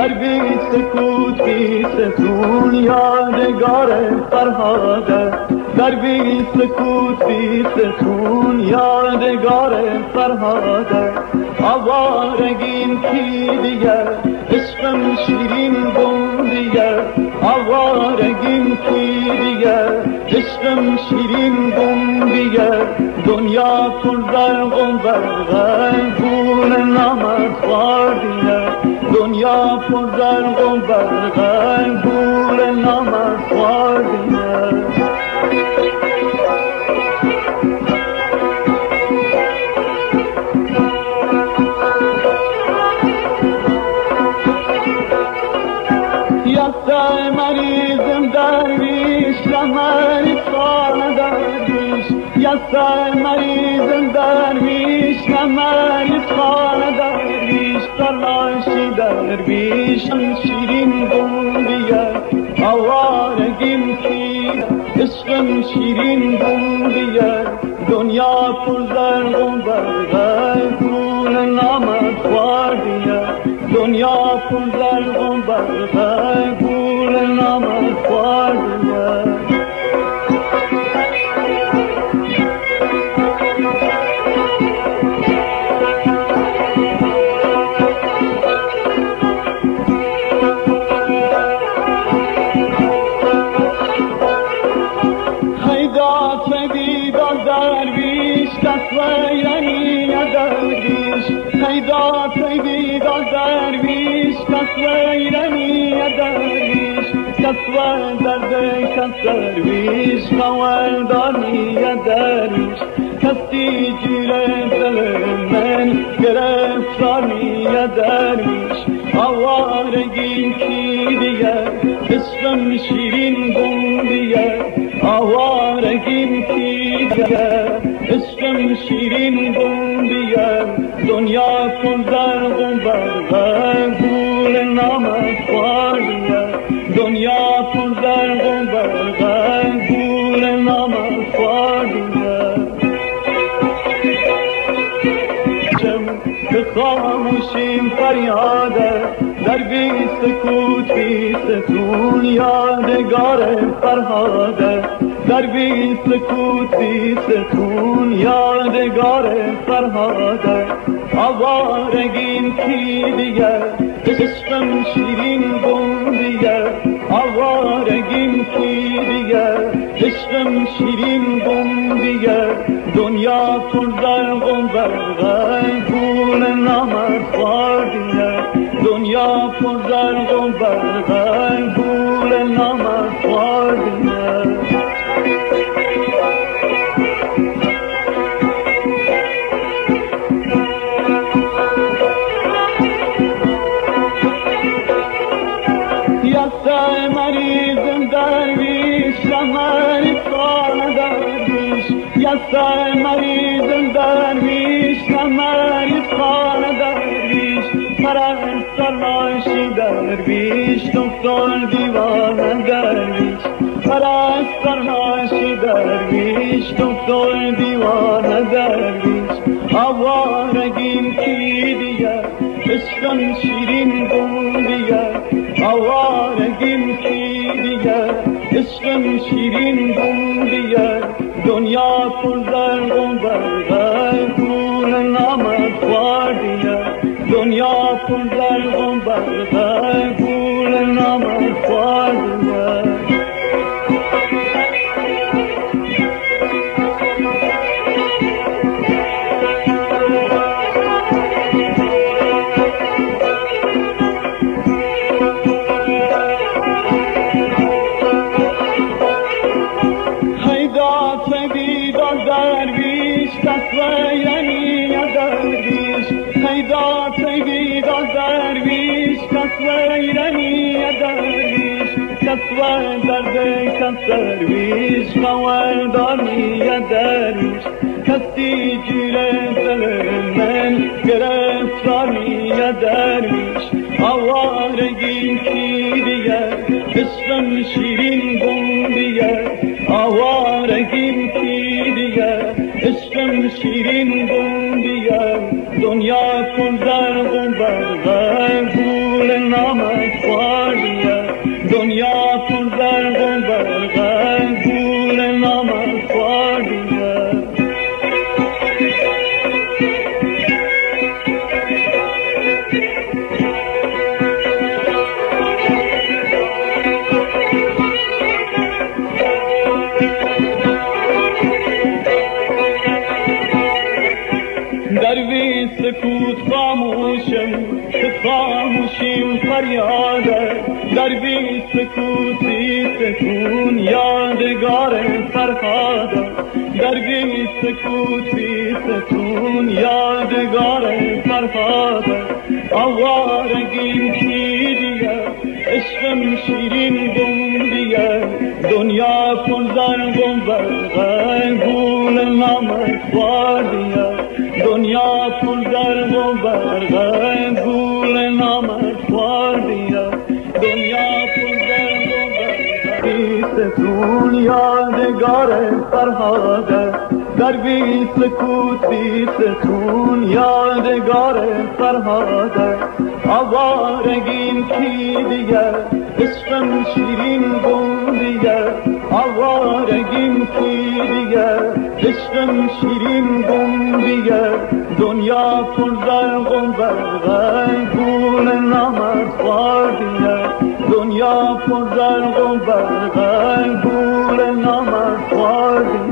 در بی سکوتی ستون یادگار فرهاده، در بی سکوتی ستون یادگار فرهاده. آوارگیم کی دیگر عشقم شیرین گم دیگر، آوارگیم کی دیگر عشقم شیرین گم دیگر. دنیا پر زرق و برق گول نامدوار دیگر، دنیا پر زرق و برق گول نامدوار دیگر. یسته مریضم درویش مریض خانه درویش، یسته مریضم درویش مریض خانه درویش. تلاشی درویش شیرین گم دیگر، آوارگیم کی عشقم شیرین گم دیگر. دنیا پر زرق و برق گول نامدوار دیگر، دنیا پر زرق و برق گول نامدوار دیگر. هیدا تیبیدا درویش کس ویرنی درویش، کس و درد کس درویش خواردانی درویش. کسی جیر دل من گرفتاری درویش، آوارگی کی دیگر عشقم شیرین گم دیگر، آوارگی کی دیگر عشقم شیرین گم دیگر. دنیا پر زرق و برق گول نامدوار دیگر، دنیا پر زرق و برق گول نامدوار دیگر. که خاموشیم فریاده، در بی سکوتی ستون یادگار فرهاده، در بی سکوتی ستون یادگار فرهاده. آوارگیم کی دیگر عشقم شیرین گم دیگر، آوارگیم کی دیگر عشقم شیرین گم دیگر. دنیا پر زرق و برق گول نامدوار دیگر، دنیا پر زرق و برق گول نامدوار دیگر. یسته مریضم درویش مریض خانه درویش، یسته مریضم درویش مریض خانه درویش. پرستار باشی درویش دکتر دیوانه درویش، پرستار باشی درویش دکتر دیوانه درویش. آوارگیم کی دیگر عشقم شیرین گم دیگر، آوارگیم کی دیگر عشقم شیرین گم دیگر. دنیا پر زرق و برق گول نامدوار دیگر، دنیا پر زرق و برق گول نامدوار دیگر. هیدا تیبیدا درویش کس ویرنی درویش، کس و درد کس درویش خواردانی درویش. کسی جیر دل من گرفتاری درویش، آوارگی کی دیگر عشقم شیرین گم دیگر، آوارگی کی دیگر عشقم شیرین گم دیگر. دنیا پر زرق و برق گول نامدوار خاموشیم فریاده در بی سکوتی سکون یادگار فرهاده در بی سکوتی سکون یادگار فرهاده آوارگیم کی دیگه عشقم شیرین گندیه دنیا پر زرق و برقه گول نامت واردیه دنیا پر زرق و برقه گول نامت واردیه دنیا پر زرق و برقه ستون یادگار فرهاده در بی سکوتی ستون یادگار فرهاده آوارگیم کی دیگه عشقم شیرین گندیه آوارگیم کی دیگه عشقم شیرین گندیه دنیا پر زرق و برقه گول نامت واردیه دنیا پر زرق و برقه گول نامت واردیه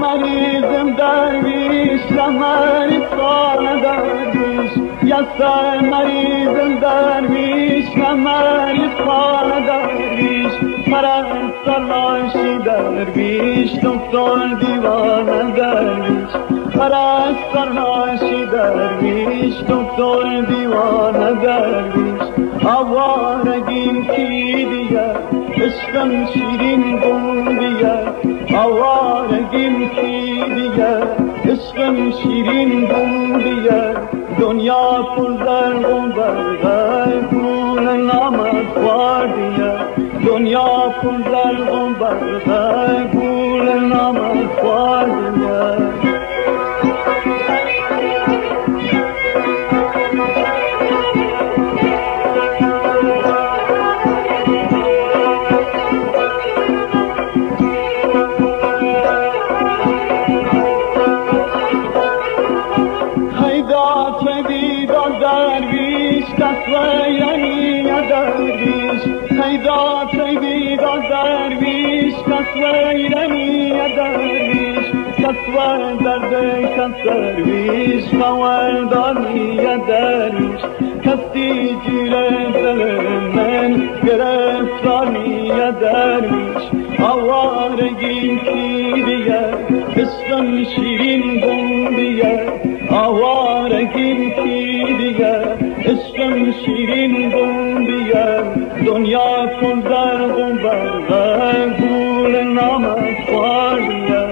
مریضم درویش مریض خانه درویش یسه مریضم درویش مریض خانه درویش پرستار ناشی درویش دکتر دیوانه درویش پرستار ناشی درویش دکتر دیوانه درویش آوارگیم کی دیگه عشقم شیرین گندیه آوارگیم کی دیگه عشقم شیرین گندیه دنیا پر زرق و برقه گول نامت واردیه دنیا پر زرق و برقه گول نامت واردیه پیدا تیدی دا درویش کسویرنی درویش کسوی درده کس درویش خواردانی درویش کسی جیره دل من گرفتانی درویش آوارگیم کی دیگه عشقم شیرین گندیه آوارگیم کی دیگه عشقم شیرین گندیه دنیا پر زرق و برقه گول نامت واردیه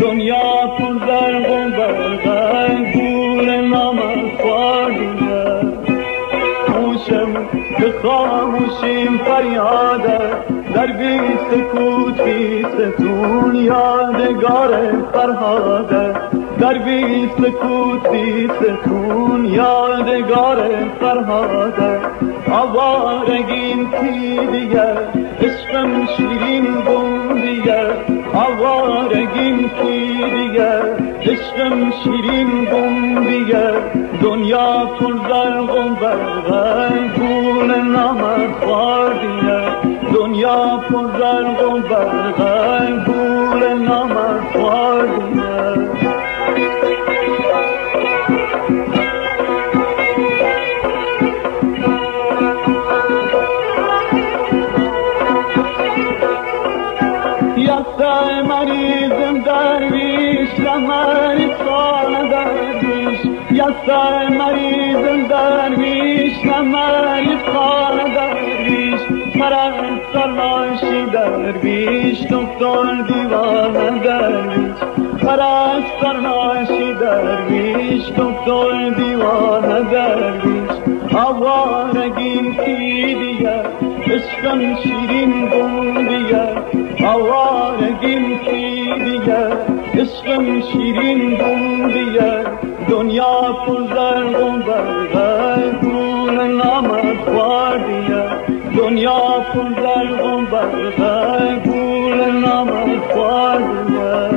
دنیا پر زرق و برقه گول نامت واردیه خوشم که خاموشیم فریاده در بی سکوتی ستون یادگار فرهاده در بی سکوتی ستون یادگار فرهاده آوارگیم کی دیگه عشقم شیرین گندیه آوارگیم کی دیگه عشقم شیرین گندیه دنیا پر زرق و برقه گول نامت واردیه دنیا پر زرق و برقه گول نامت واردیه مریضم درویش مریض خانه درویش یسه مریضم درویش مریض خانه درویش پرستار ناشی درویش دکتر دیوانه درویش پرستار ناشی درویش دکتر دیوانه درویش آوارگیم کی دیگه عشقم شیرین گندیه آوارگیم کی دیگه عشقم شیرین گندیه دنیا پر زرق و برقه گول نامت واردیه دنیا پر زرق و برقه گول نامت واردیه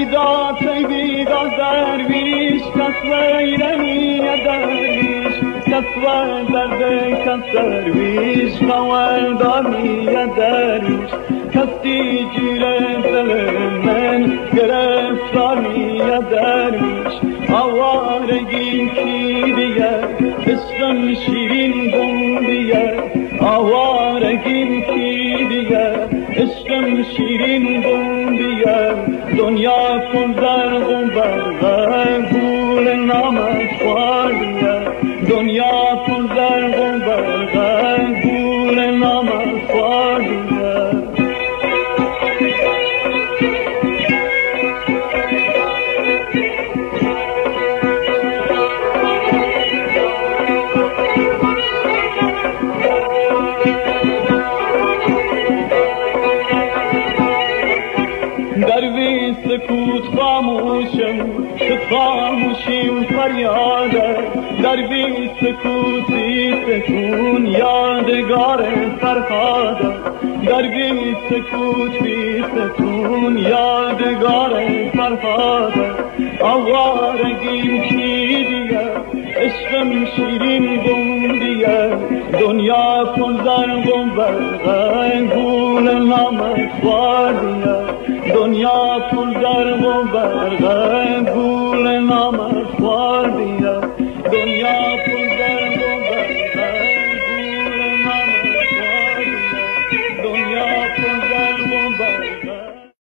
پیدا پیدا درویش کس ویرنی درویش کس و درد کس درویش خواردانی درویش کسی گیر دل من گرفتاری درویش آوارگی کی دیگر عشقم شیرین گم دیگر آوارگی کی دیگر عشقم شیرین گم دیگر دنیا کن در غم برغم گول نامت خوار دیگر دنیا کن در غم برغم گول نامت خوار دیگر درویش سکوت خاموشم شد خاموشیم فریاده درویش سکوتی سکون یادگار فرهاده درویش سکوتی سکون یادگار فرهاده آوارگیم کی دیگر عشقم شیرین گم دیگر دنیا کن در گم برغم گول نامت خوار دیگر دنیا کن در غم برغم